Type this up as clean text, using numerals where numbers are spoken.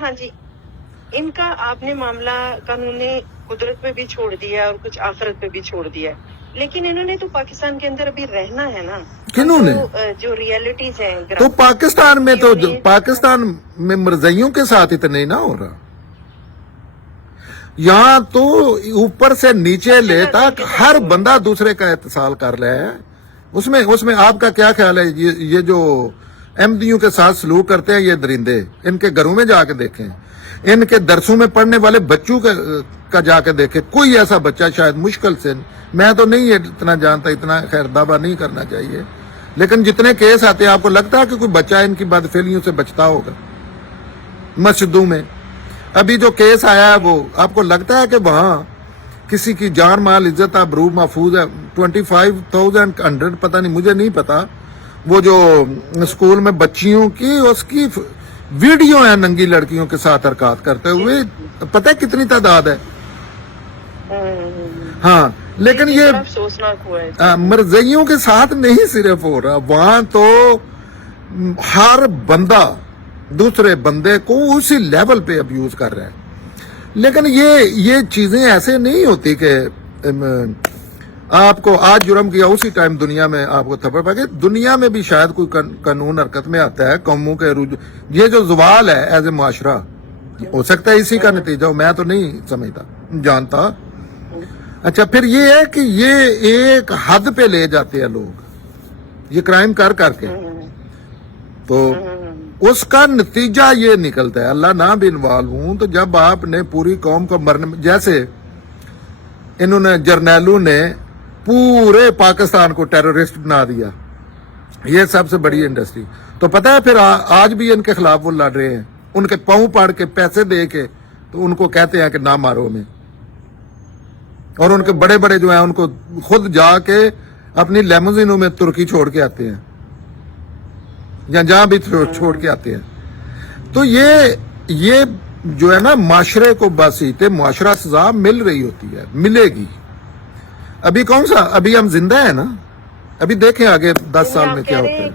हाँ जी, इनका आपने मामला कानून कुदरत पे भी छोड़ दिया और कुछ आखिरत पे भी छोड़ दिया, लेकिन इन्होंने तो पाकिस्तान के अंदर अभी रहना है ना। किन्होंने? तो जो रियलिटीज हैं तो पाकिस्तान में तो पाकिस्तान में मरज़इयों के साथ इतने ना हो रहा, यहाँ तो ऊपर से नीचे ले तक हर बंदा दूसरे का इत्तेसाल कर रहा है। उसमें आपका क्या ख्याल है? ये जो अहमदियों के साथ सलूक करते हैं ये दरिंदे, इनके घरों में जाके देखें, इनके दरसों में पढ़ने वाले बच्चों का जाके देखें। कोई ऐसा बच्चा शायद मुश्किल से, मैं तो नहीं इतना जानता, इतना खैर दावा नहीं करना चाहिए, लेकिन जितने केस आते हैं आपको लगता है कि कोई बच्चा इनकी बदफेलियों से बचता होगा? मस्जिदों में अभी जो केस आया है वो आपको लगता है कि वहां किसी की जान माल इज्जत आबरू महफूज है? 25,100 पता नहीं, मुझे नहीं पता, वो जो स्कूल में बच्चियों की उसकी वीडियो है नंगी लड़कियों के साथ हरकत करते हुए, पता है कितनी तादाद है? हाँ, लेकिन ये अफसोसनाक हुआ है। मरज़इयों के साथ नहीं सिर्फ हो रहा, वहां तो हर बंदा दूसरे बंदे को उसी लेवल पे अब्यूज कर रहा है। लेकिन ये चीजें ऐसे नहीं होती कि आपको आज जुर्म किया उसी टाइम दुनिया में आपको थप्पड़ पड़ गए। दुनिया में भी शायद कोई कानून हरकत में आता है, कौमों के ये जो ज़वाल है एज ए माशरा, हो सकता है इसी का नतीजा हो, मैं तो नहीं समझता जानता। अच्छा, फिर ये है कि ये एक हद पे ले जाते हैं लोग ये क्राइम कर करके, तो उसका नतीजा ये निकलता है, अल्लाह ना भी इन्वॉल्व हूं, तो जब आपने पूरी कौम को मरने, जैसे इन्होंने जर्नैलों ने पूरे पाकिस्तान को टेररिस्ट बना दिया, ये सबसे बड़ी इंडस्ट्री, तो पता है फिर आज भी इनके खिलाफ वो लड़ रहे हैं, उनके पांव पाड़ के पैसे दे के, तो उनको कहते हैं कि ना मारो हमें, और उनके बड़े बड़े जो हैं उनको खुद जाके अपनी लेमोजिनों में तुर्की छोड़ के आते हैं या जहां भी छोड़ के आते हैं। तो ये जो है ना, माशरे को बासीते माशरा सजा मिल रही होती है, मिलेगी। अभी कौन सा, अभी हम जिंदा है ना, अभी देखें आगे 10 साल में क्या होता है।